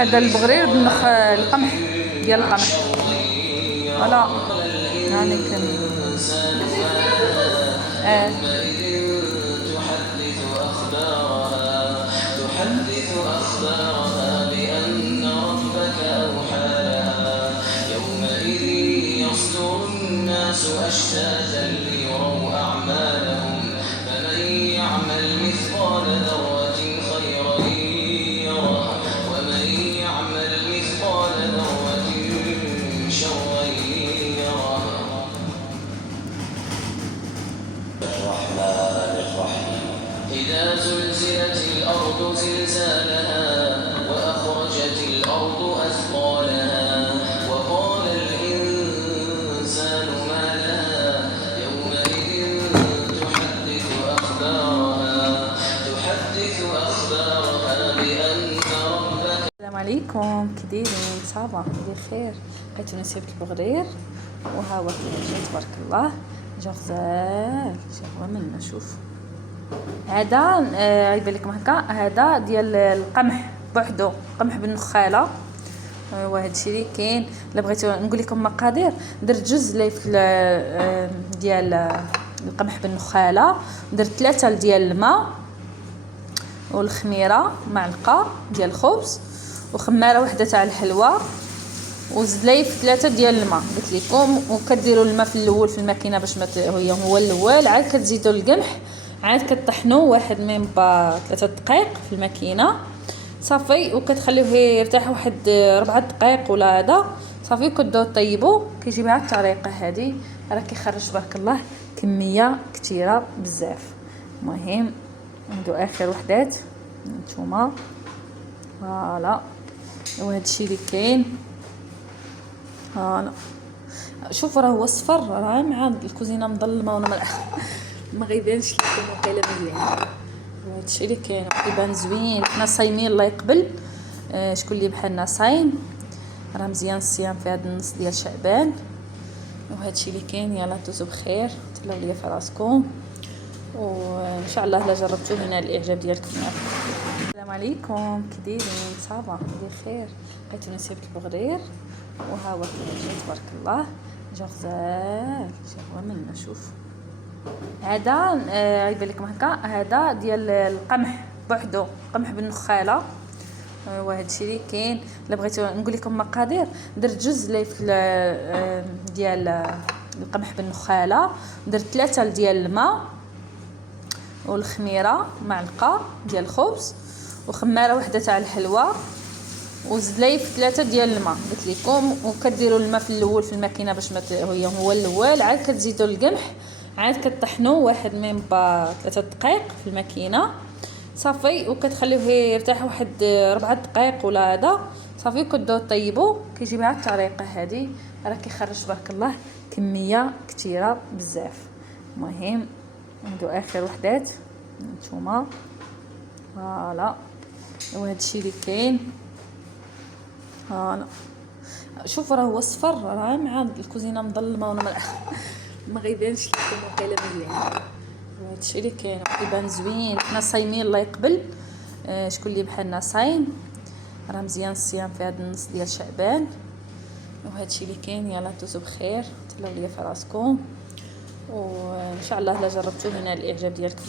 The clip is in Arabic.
هذا البغرير بالنخ القمح ديال القمح. فوالا هاني كان تحدث أخبارها بأن ربك أوحى لها يومئذ يصدر الناس أشتاتا ليروا أعمالهم فمن يعمل مثقال ذرة خيرا يره ومن يعمل مثقال ذرة شرا يره. الرحمن الرحيم إذا زلزلت الأرض زلزالها وأخرجت الأرض أثقالها وقال الإنسان ما لها يومئذ تحدث أخبارها بأن ربك. السلام عليكم، كي دايرين؟ صافا بخير؟ بغيتو نسيب البغرير وها هو كيجي تبارك الله، جا غزال، جا هو منا. شوف هذا غيبان لكم هكا، هذا ديال القمح بوحدو، قمح بالنخاله. وهادشي اللي كاين. الا بغيتو نقول لكم مقادير، درت جوج ليف ديال القمح بالنخاله، درت 3 ديال الماء والخميره، معلقه ديال الخبز وخماره وحده تاع الحلوى وزليف 3 ديال الماء. قلت لكم وكديروا الماء في الاول في الماكينه باش ما هو الاول، عاد كتزيدوا القمح، عاد كطحنوا واحد من با 3 دقائق في الماكينه صافي، وكتخليوه يرتاح واحد 4 دقائق ولا هذا صافي، وكتبداو طيبوا. كيجي بهذه الطريقه هذه، راه كيخرج تبارك الله كميه كثيره بزاف. المهم ندو اخر وحدات نتوما. فوالا وهذا الشيء اللي كاين. فوالا شوف راه هو صفر، راه مع الكوزينه مظلمه وانا ما غيبانش لكم وقيله مزيان. وهذا الشيء اللي كاين كيبان زوين. حنا صايمين الله يقبل. شكون اللي بحالنا صايم، راه مزيان الصيام في هذا النص ديال شعبان. وهذا الشيء اللي كاين. يلا دوزو بخير، تهلاو ليا في راسكم، وان شاء الله الا جربتوه ينال الاعجاب ديالكم. السلام عليكم، كي دايرين؟ صافا بخير؟ بغيتو نسيب البغرير وها هو كيجي تبارك الله، جا غزال، جا هو منا. شوف هذا غيبان لكم هكا، هذا ديال القمح بوحدو، قمح بالنخاله. وهذا الشيء اللي كاين. الا بغيتو نقول لكم مقادير، درت جوج ليف ديال القمح بالنخاله، درت 3 ديال الماء والخميره، معلقه ديال الخبز وخماره وحده تاع الحلوى وزليف 3 ديال الماء. قلت لكم وكديروا الماء في الاول في الماكينه باش ما هو الاول، عاد كتزيدوا القمح، عاد كطحنوا واحد من با 3 دقائق في الماكينه صافي، وكتخليوه يرتاح واحد 4 دقائق ولا هذا صافي، وكتبداو طيبوا. كيجي بهذه الطريقه هذه، راه كيخرج تبارك الله كميه كثيره بزاف. المهم ندو اخر وحدات نتوما. فوالا وهذا الشيء اللي كاين. فوالا شوف راه هو صفر، راه مع الكوزينه مظلمه وانا ما غيبانش لكم وقيله مزيان. وهذا الشيء اللي كاين كيبان زوين. حنا صايمين الله يقبل. شكون اللي بحالنا صايم، راه مزيان الصيام في هذا النص ديال شعبان. وهذا الشيء اللي كاين. يلا دوزو بخير، تهلاو ليا في راسكم، وان شاء الله الا جربتوه ينال الاعجاب ديالكم.